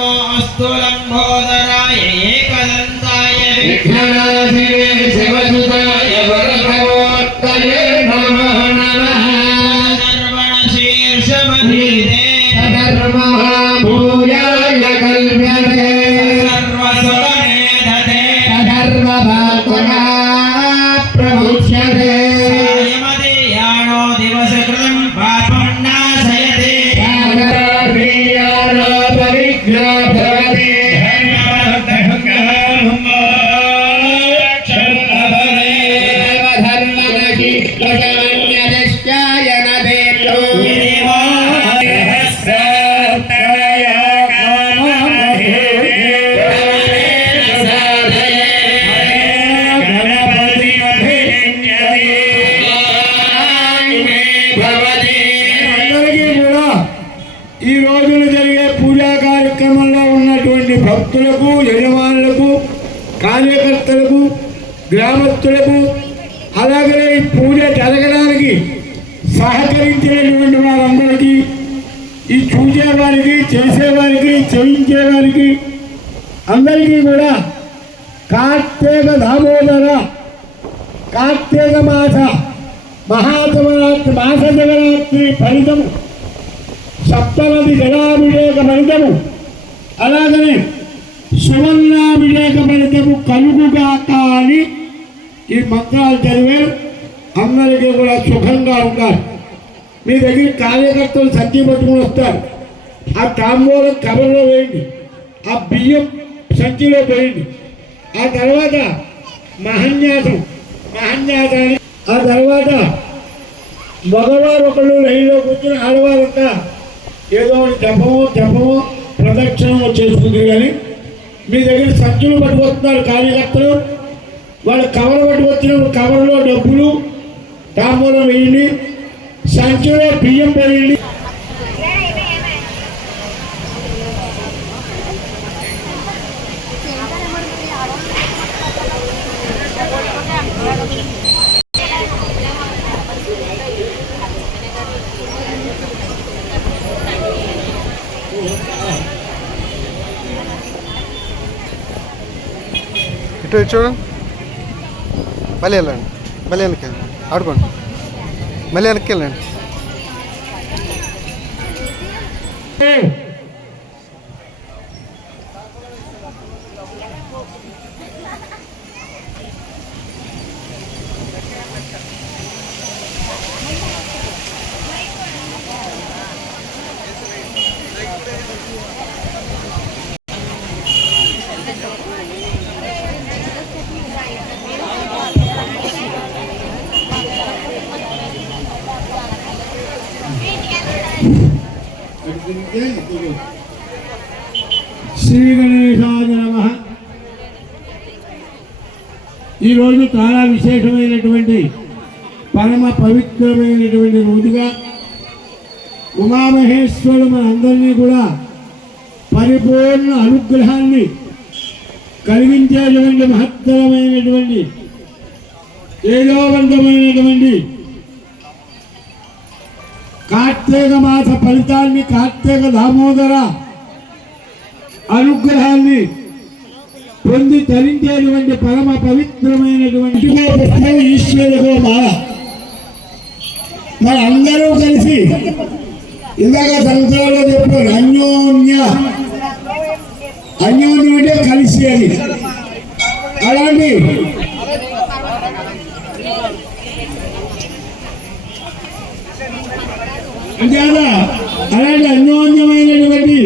नमो अस्तु लम्बोदराय एकदन्ताय विघ्ननाशिवे शिवसुताय वरभवोत्तये नमः नमः सर्वणशीर्षमधिते सधर्मः भूयाय कल्प्यते सर्वसुखने दते सधर्मभागुणा प्रमुच्यते ఈ రోజున జరిగే పూజా కార్యక్రమంలో ఉన్నటువంటి భక్తులకు యజమానులకు కార్యకర్తలకు గ్రామస్తులకు అలాగే సహకరించినటువంటి వారందరికీ ఈ చూసేవారికి చేసేవారికి చేయించేవారికి అందరికీ కూడా కార్తీక దామోదర కార్తీక మాస మహాశివరాత్రి మాస శివరాత్రి ఫలితము సప్తమది జలాభిషేక ఫలితము అలాగనే సువర్ణాభిషేక ఫలితము కలుగుగాక అని ఈ మంత్రాలు చదివారు అందరికీ కూడా సుఖంగా ఉంటారు. మీ దగ్గర కార్యకర్తలు సంచి పట్టుకుని వస్తారు. ఆ తాంబూలం కవర్లో వేయండి. ఆ బియ్యం సంచిలో పోయింది ఆ తర్వాత మహన్యాసం మహన్యాసాన్ని ఆ తర్వాత మగవారు ఒకళ్ళు రైల్లో కూర్చుని ఆడవారు అంతా ఏదో జపమో జపమో ప్రదక్షిణమో చేసుకుంటారు కానీ మీ దగ్గర సంచులు పట్టుకొస్తున్నారు కార్యకర్తలు. వాళ్ళు కవర్ పట్టుకొచ్చినప్పుడు కవర్లో డబ్బులు తాంబూలం వేయండి. సంచిలో బియ్యం వేయండి ఇటు చూడండి మళ్ళీ వెళ్ళండి. మళ్ళీ వెళ్ళకండి ఆడుకోండి. మళ్ళీ వెనక్కి వెళ్ళండి శ్రీ గణేశాయ నమ. ఈరోజు చాలా విశేషమైనటువంటి పరమ పవిత్రమైనటువంటి రోజుగా ఉమామహేశ్వరుడు మనందరినీ కూడా పరిపూర్ణ అనుగ్రహాన్ని కలిగించేటువంటి మహత్తరమైనటువంటి తేజోవంతమైనటువంటి కార్తీక మాస ఫలితాన్ని కార్తీక దామోదర అనుగ్రహాన్ని పొంది తరించేటువంటి పరమ పవిత్రమైనటువంటి ఈశ్వరుడు మనందరూ కలిసి ఇందాక సంవత్సరాల్లో చెప్పారు అన్యోన్య అన్యోన్యం అంటే కలిసి అని. అలాంటి అంతేగా అలాంటి అన్యోన్యమైనటువంటి